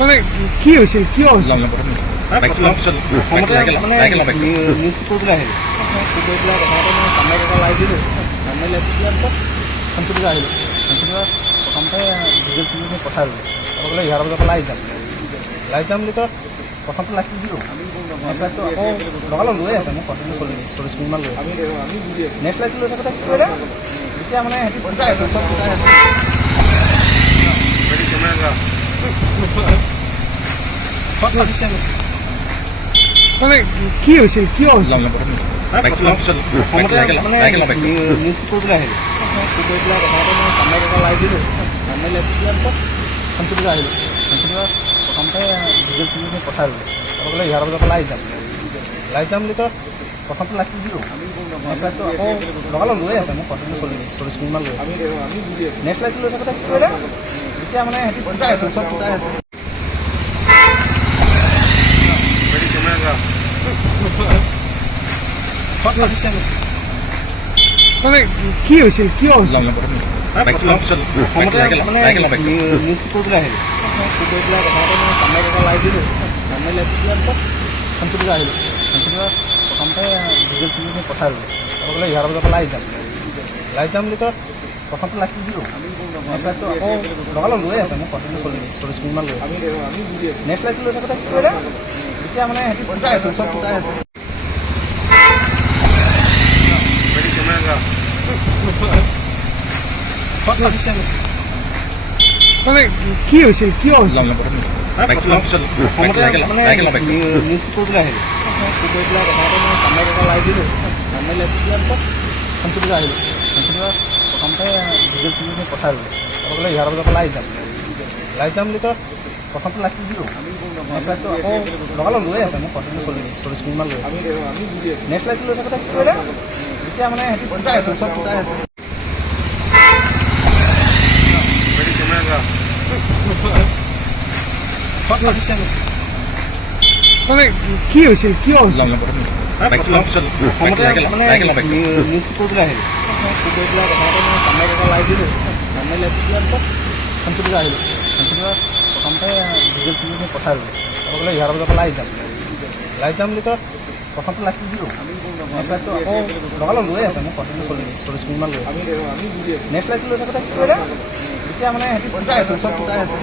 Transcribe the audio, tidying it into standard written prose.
মানে কি হৈছিল, কিয় হৈছিল? নিউজ কৰিবলৈ আহিলোঁ কৰি পেলাই প্ৰথমতে মই কামত এটা লাইভ দিলোঁ। কামত লাইভ দিয়াৰ পিছত শান্তিপুৰা আহিলোঁ। শান্তিপুৰা প্ৰথমতে ডিজেল চিজেল পঠাই দিলোঁ। তাৰপৰা বোলে 11 বজাৰ পৰা লাইভ যাম বুলি কয়। প্ৰথমতে লাইভ দিলোঁ। নেক্সট লাইভটো আকৌ লগালগ লৈ আছে মোক কণ্টিনিউ 40 মিনিটমান লৈ আছে। নেক্সট লাইভটো লৈ থাকোঁতে কি কৰিলে, এতিয়া মানে সিহঁতি বুজাই আছে, চব বুজাই আছে। মানে কি হৈছিল, কিয় হৈছিল? নিউজ কৰিবলৈ আহিলোঁ। কৰি পেলাই প্ৰথমতে মই কামত এটা লাইভ দিলোঁ। কামত লাইভ দিয়াৰ পিছত শান্তিপুৰা আহিলোঁ। শান্তিপুৰা প্ৰথমতে ডিজেল চিজেল পঠাই দিলোঁ। তাৰপৰা বোলে 11 বজাৰ পৰা লাইভ যাম বুলি কয়। প্ৰথমতে লাইভটো দিলোঁ। নেক্সট লাইভটো আকৌ লগালগ লৈ আছে মোক কণ্টিনিউ 40 মিনিটমান লৈ আছে। নেক্সট লাইভটো লৈ থাকোঁতে কি কৰিলে, এতিয়া মানে সিহঁতি বুজাই আছে, চব বুজাই আছে। মানে কি হৈছিল, কিয় হৈছিল? নিউজ কৰিবলৈ আহিলোঁ। কৰি পেলাই প্ৰথমতে মই কামত এটা লাইভ দিলোঁ। কামত লাইভ দিয়াৰ পিছত শান্তিপুৰা আহিলোঁ। শান্তিপুৰা প্ৰথমতে ডিজেল চিজেল পঠাই দিলোঁ। তাৰপৰা বোলে 11 বজাৰ পৰা লাইভ যাম বুলি কয়। প্ৰথমতে লাইভটো দিলোঁ। নেক্সট লাইভটো আকৌ লগালগ লৈ আছে মোক কণ্টিনিউ 40 মিনিটমান লৈ আছে। নেক্সট লাইভটো লৈ থাকোঁতে কি কৰিলে, এতিয়া মানে সিহঁতি বুজাই আছে, চব বুজাই আছে। মানে কি হৈছিল, কিয় হৈছিল? নিউজ কৰিবলৈ আহিলোঁ। কৰি পেলাই প্ৰথমতে মই কামত এটা লাইভ দিলোঁ। কামত লাইভ দিয়াৰ পিছত শান্তিপুৰা আহিলোঁ। শান্তিপুৰা প্ৰথমতে ডিজেল চিজেল পঠাই দিলোঁ। তাৰপৰা বোলে 11 বজাৰ পৰা লাইভ যাম বুলি কয়। প্ৰথমতে লাইভটো দিলোঁ। নেক্সট লাইভটো আকৌ লগালগ লৈ আছে মোক কণ্টিনিউ 40 মিনিটমান লৈ আছে। নেক্সট লাইভটো লৈ থাকোঁতে কি কৰিলে, এতিয়া মানে সিহঁতি বুজাই আছে, চব বুজাই আছে। মানে কি হৈছিল, কিয় হৈছিল? নিউজ কৰিবলৈ আহিলোঁ। কৰি পেলাই প্ৰথমতে মই কামত এটা লাইভ দিলোঁ। কামত লাইভ দিয়াৰ পিছত শান্তিপুৰা আহিলোঁ। শান্তিপুৰা প্ৰথমতে ডিজেল চিজেল পঠাই দিলোঁ। তাৰপৰা বোলে 11 বজাৰ পৰা লাইভ যাম বুলি কয়। প্ৰথমতে লাইভটো দিলোঁ। নেক্সট লাইভটো আকৌ লগালগ লৈ আছে মোক কণ্টিনিউ 40 মিনিটমান লৈ আছে। নেক্সট লাইভটো লৈ থাকোঁতে কি কৰিলে, এতিয়া মানে সিহঁতি বুজাই আছে, চব বুজাই আছে।